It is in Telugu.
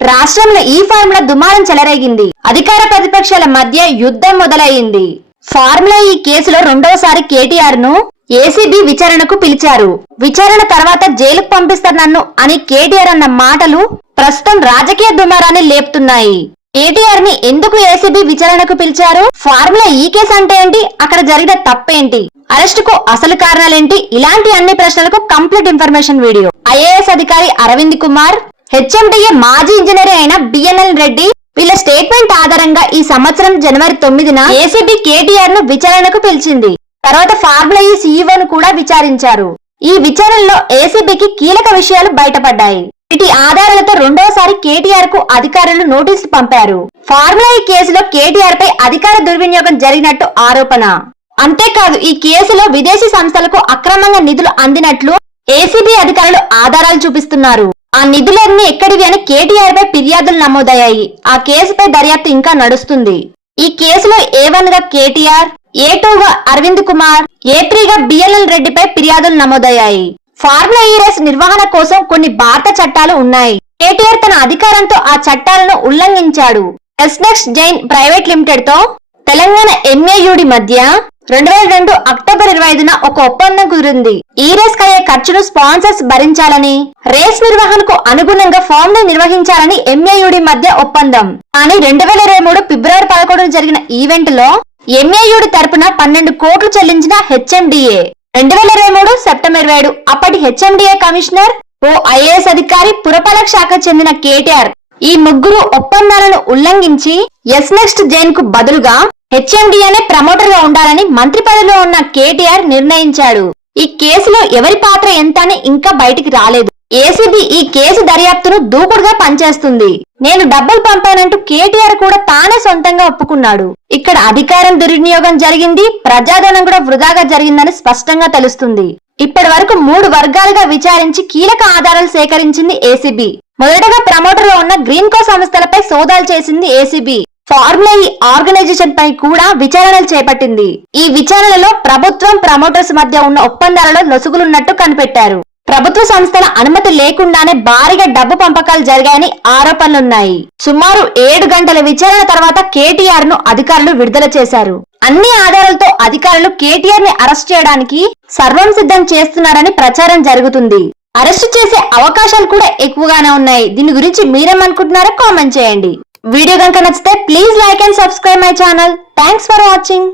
రాష్ట్రంలో ఈ ఫార్ములా దుమారం చెలరేగింది. అధికార ప్రతిపక్షాల మధ్య యుద్ధం మొదలైంది. ఫార్ములా ఈ కేసులో రెండవసారి కేటీఆర్ ను ఏసీబీ విచారణకు పిలిచారు. విచారణ తర్వాత జైలుకు పంపిస్తారు నన్ను అని కేటీఆర్ అన్న మాటలు ప్రస్తుతం రాజకీయ దుమారాన్ని లేపుతున్నాయి. కేటీఆర్ ని ఎందుకు ఏసీబీ విచారణకు పిలిచారు? ఫార్ములా ఈ కేసు అంటే ఏంటి? అక్కడ జరిగిన తప్పేంటి? అరెస్టుకు అసలు కారణాలేంటి? ఇలాంటి అన్ని ప్రశ్నలకు కంప్లీట్ ఇన్ఫర్మేషన్ వీడియో. ఐఏఎస్ అధికారి అరవింద్ కుమార్, హెచ్ఎండిఏ మాజీ ఇంజనీర్ అయిన బిఎన్ఎల్ రెడ్డి వీళ్ళ స్టేట్మెంట్ ఆధారంగా ఈ సంవత్సరం జనవరి 9న ఏసీబీ కేటీఆర్ ను విచారణకు పిలిచింది. తర్వాత ఫార్ములా ఈ సీఈఓను కూడా విచారించారు. ఈ విచారణలో ఏసీబీకి కీలక విషయాలు బయటపడ్డాయి. వీటి ఆధారాలతో రెండోసారి కేటీఆర్ కు అధికారులు నోటీసులు పంపారు. ఫార్ములా ఈ కేసులో కేటీఆర్ పై అధికార దుర్వినియోగం జరిగినట్టు ఆరోపణ. అంతేకాదు ఈ కేసులో విదేశీ సంస్థలకు అక్రమంగా నిధులు అందినట్లు ఏసీబీ అధికారులు ఆధారాలు చూపిస్తున్నారు. ఆ నిధులన్నీ ఎక్కడివి అని కేటీఆర్ పై ఫిర్యాదులు నమోదయ్యాయి. ఆ కేసుపై దర్యాప్తు ఇంకా నడుస్తుంది. ఈ కేసులో A1 గా కేటీఆర్, A2 గా అరవింద్ కుమార్, A3 గా బిఎన్ఎల్ రెడ్డిపై ఫిర్యాదులు నమోదయ్యాయి. ఫార్ములా ఈ రేస్ నిర్వహణ కోసం కొన్ని భారత చట్టాలు ఉన్నాయి. కేటీఆర్ తన అధికారంతో ఆ చట్టాలను ఉల్లంఘించాడు. ఎస్నెక్స్ట్ జైన్ ప్రైవేట్ లిమిటెడ్ తో తెలంగాణ ఎంఏయుడి మధ్య 2002 అక్టోబర్ 25న ఒక ఒప్పందం కుదిరింది. ఈ రేస్ కయ్యే ఖర్చును స్పాన్సర్స్ భరించాలని, రేస్ నిర్వహణకు అనుగుణంగా ఫామ్ ని నిర్వహించాలని ఎంఏయుడి మధ్య ఒప్పందం. కానీ 2023 ఫిబ్రవరి 11న జరిగిన ఈవెంట్ లో ఎంఏయుడి తరపున 12 కోట్లు చెల్లించిన హెచ్ఎండిఏ. 2023 సెప్టెంబర్ 7 అప్పటి హెచ్ఎండిఏ కమిషనర్, ఓ ఐఏఎస్ అధికారి, పురపాలక శాఖకు చెందిన కేటీఆర్ ఈ ముగ్గురు ఒప్పందాలను ఉల్లంఘించి ఎస్నెక్స్ట్ జైన్ కు బదులుగా హెచ్ఎండిఏనే ప్రమోటర్ గా ఉండాలని మంత్రి పదవిలో ఉన్న కేటీఆర్ నిర్ణయించాడు. ఈ కేసులో ఎవరి పాత్ర ఎంత అని ఇంకా బయటికి రాలేదు. ఏసీబీ ఈ కేసు దర్యాప్తును దూకుడుగా పనిచేస్తుంది. నేను డబ్బులు పంపానంటూ కేటీఆర్ కూడా తానే సొంతంగా ఒప్పుకున్నాడు. ఇక్కడ అధికారం దుర్వినియోగం జరిగింది, ప్రజాధనం కూడా వృధాగా జరిగిందని స్పష్టంగా తెలుస్తుంది. ఇప్పటి వరకు 3 వర్గాలుగా విచారించి కీలక ఆధారాలు సేకరించింది ఏసీబీ. మొదటగా ప్రమోటర్ లో ఉన్న గ్రీన్కో సంస్థలపై సోదాలు చేసింది ఏసీబీ. ఫార్ములా ఈ ఆర్గనైజేషన్ పై కూడా విచారణలు చేపట్టింది. ఈ విచారణలో ప్రభుత్వం, ప్రమోటర్స్ మధ్య ఉన్న ఒప్పందాలలో లొసుగులున్నట్టు కనిపెట్టారు. ప్రభుత్వ సంస్థల అనుమతి లేకుండానే భారీగా డబ్బు పంపకాలు జరిగాయని ఆరోపణలున్నాయి. సుమారు 7 గంటల విచారణ తర్వాత కేటీఆర్ ను అధికారులు విడుదల చేశారు. అన్ని ఆధారాలతో అధికారులు కేటీఆర్ ని అరెస్ట్ చేయడానికి సర్వం సిద్ధం చేస్తున్నారని ప్రచారం జరుగుతుంది. అరెస్ట్ చేసే అవకాశాలు కూడా ఎక్కువగానే ఉన్నాయి. దీని గురించి మీరేమనుకుంటున్నారో కామెంట్ చేయండి. వీడియో కనుక నచ్చితే please like and subscribe my channel. Thanks for watching.